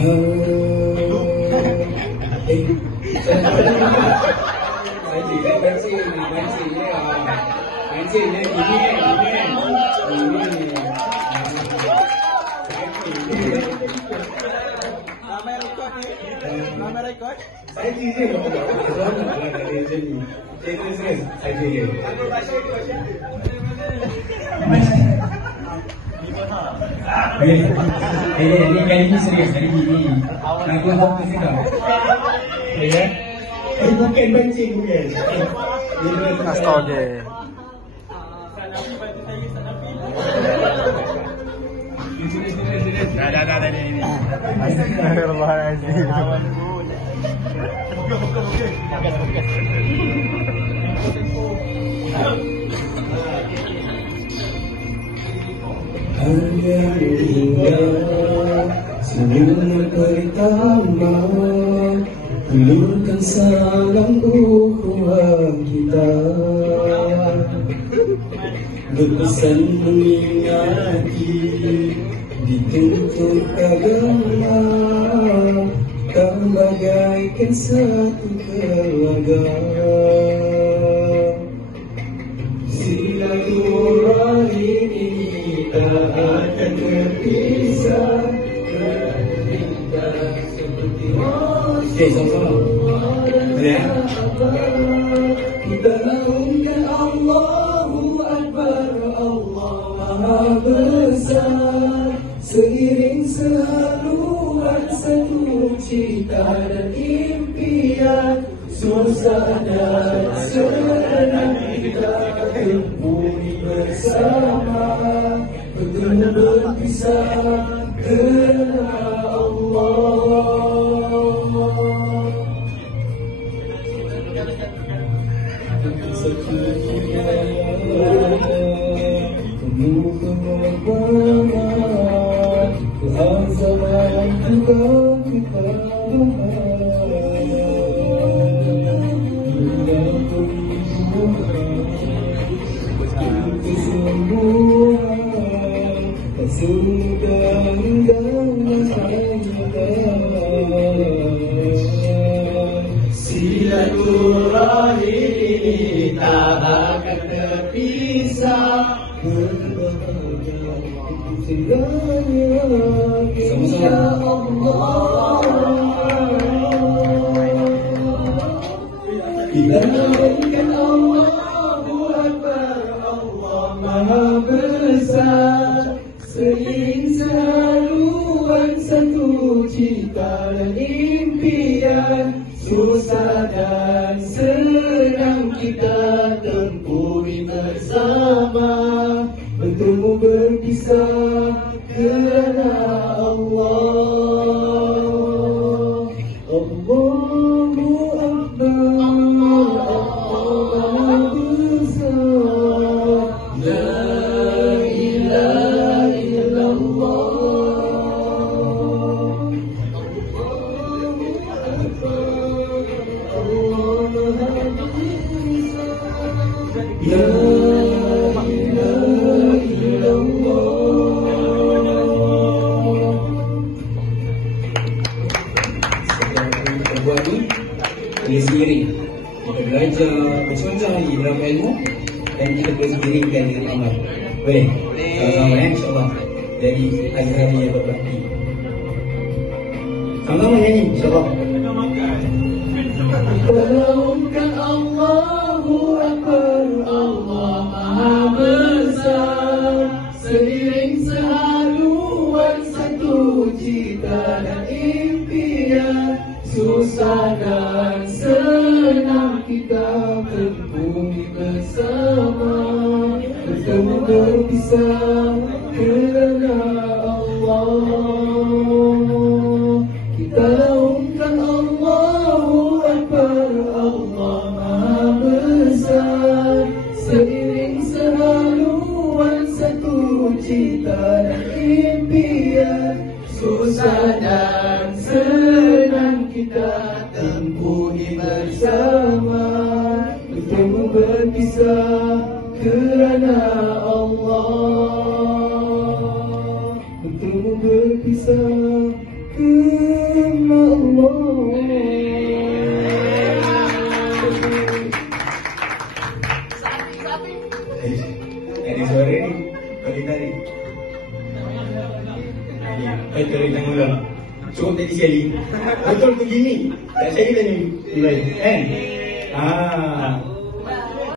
Phải chỉ cái bánh xì thì bánh xì đấy à. Bánh xì đấy thì nghe. Saya tidak ini kali ini serius, kali ini aku hoki sekali. Ya, bukan pancing bukan. Astaga. Dah ini. Astagfirullahaladzim. Hanya hingga senyum pertama, hulurkan salam ukhuwah kita, berpesan mengingati dituntut agama, tak bagaikan satu keluarga. Silaturahmi ini tak akan terpisah, kita seperti sama-sama. Kita naungkan Allahu Akbar, Allah Maha Besar, seiring sehaluan satu cita dan impian, suasana senang kita tempuhi bersama, bertemu berpisah kerana Allah. Sekian penuh pengorbanan, keazaman juga kita silaturahmi ini tak akan terpisah, sama-sama. Kita naungkan Allahu Akbar, Allah Maha Besar, seiring sehaluan satu cita dan impian, susah dan senang kita tempuhi bersama, bertemu berpisah kerana Allah. Allahu Akbar, Allah Maha Besar, La ilaha illallah. La ilaha illallah. Sebuah ni boleh seiring. Kita belajar macam-macam lagi dalam ilmu, dan kita boleh seiringkan dengan amal. Boleh? Sama-sama insyaAllah. Jadi hari-hari yang berbakti. Sama-sama nyanyi insyaAllah. Naungkan Allahu Akbar, Allah Maha Besar, seiring sehaluan satu cita dan impian, susah dan senang kita tempuhi bersama, bertemu berpisah kerana Allah. Kita naungkan Allahu Akbar, Allah Maha Besar, seiring sehaluan satu cita dan impian, susah dan senang kita tempuhi bersama, bertemu berpisah kerana Allah, bertemu berpisah kerana Ada suara ni. Tarik-tarik. Tarik tangan ulang. Cukup tadi sekali. Betul begini. Tak saya tanya. Kan?